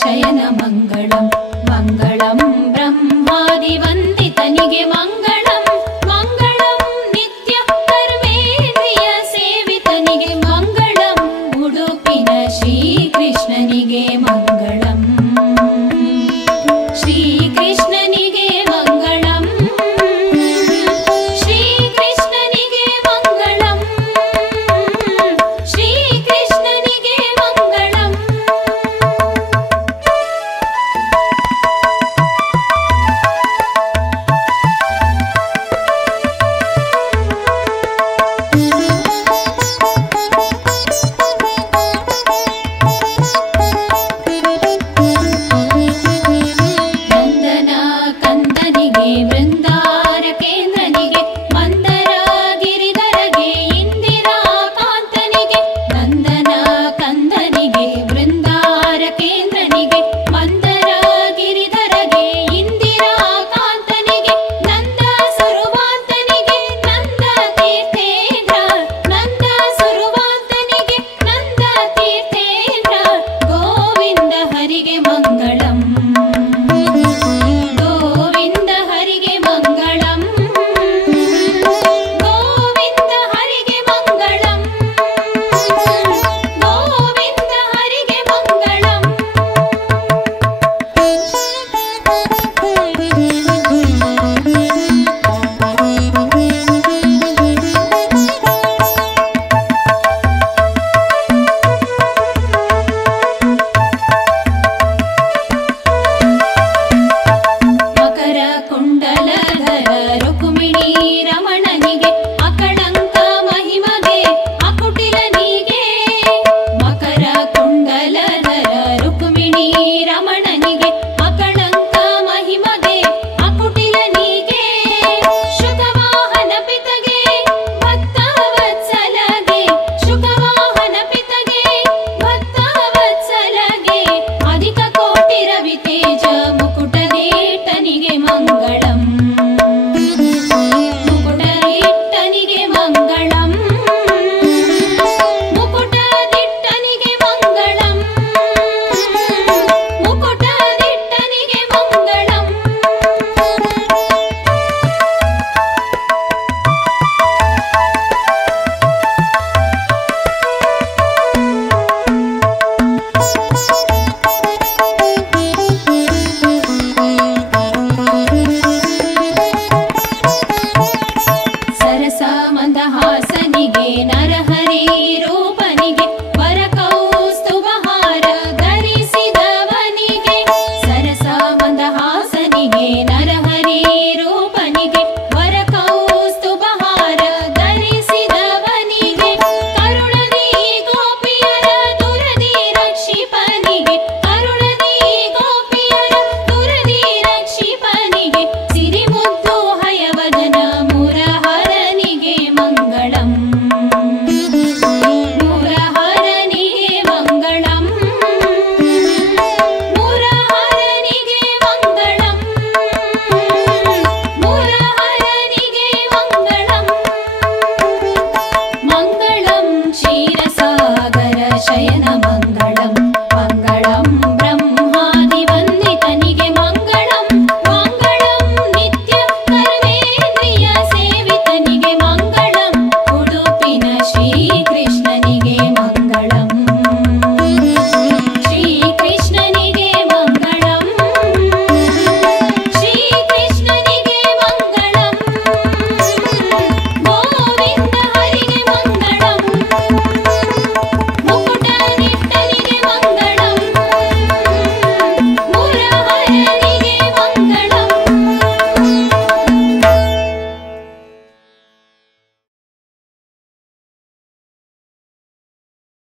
ಶಯನ ಮಂಗಳಂ ಮಂಗಳಂ ಬ್ರಹ್ಮಾದಿವಂದಿತನಿಗೆ ಮಂಗಳಂ ಮಂಗಳಂ ನಿತ್ಯ ಕರ್ಮೇಂದ್ರಿಯ ಸೇವಿತನಿಗೆ ಮಂಗಳಂ ಉಡುಪಿನ ಶ್ರೀಕೃಷ್ಣನಿಗೆ ಮಂಗಳಂ ಶ್ರೀಕೃಷ್ಣನಿಗೆ ಮಂಗಳಂ ಶ್ರೀಕೃಷ್ಣನಿಗೆ ಮಂಗಳಂ ಶ್ರೀಕೃಷ್ಣನಿಗೆ ಮಂಗಳಂ. ವೃಂದಾರ ಕೇಂದ್ರನಿಗೆ ಮಂದರ ಗಿರಿಧರಗೆ ಇಂದಿರಾ ಕಾಂತನಿಗೆ ನಂದನ ಕಂದನಿಗೆ ವೃಂದಾರ ಕೇಂದ್ರನಿಗೆ ಮಂದರ ಗಿರಿಧರಗೆ ಇಂದಿರಾ ಕಾಂತನಿಗೆ ನಂದ ಸುರುವಾಂತನಿಗೆ ನಂದ ತೀರ್ಥೇಂದ್ರ ನಂದ ಸುರುವಾಂತನಿಗೆ ನಂದ ತೀರ್ಥೇಂದ್ರ ಗೋವಿಂದ ಹರಿಗೆ ಮಂಗಳಂ ರಮಣನಿಗೆ ಅಕಳಂಕ ಮಹಿಮಗೆ ಅಕುಟಿಲನಿಗೆ ಮಕರ ಕುಂಡಲಧರ ರುಕ್ಮಿಣಿ ರಮಣನಿಗೆ ಅಕಳಂಕ ಮಹಿಮಗೆ ಅಕುಟಿಲನಿಗೆ ಶುಕವಾಹನ ಪಿತಗೆ ಭಕ್ತವತ್ಸಲಗೆ ಶುಕವಾಹನ ಪಿತಗೆ ಭಕ್ತವತ್ಸಲಗೆ ಅಧಿಕ ಕೋಟಿ ರವಿ ತೇಜ ಮುಕುಟದೇಟನಿಗೆ ಮಂಗಳಂ ಮುಕುಟದಿಟ್ಟನಿಗೆ ಮಂಗಳಂ ಮುಕುಟದಿಟ್ಟನಿಗೆ ಮಂಗಳಂ ಮುಕುಟದಿಟ್ಟನಿಗೆ ಮಂಗಳಂ. ಸರಸ ಮಂದಹಾಸನಿಗೆ ನರಹರಿ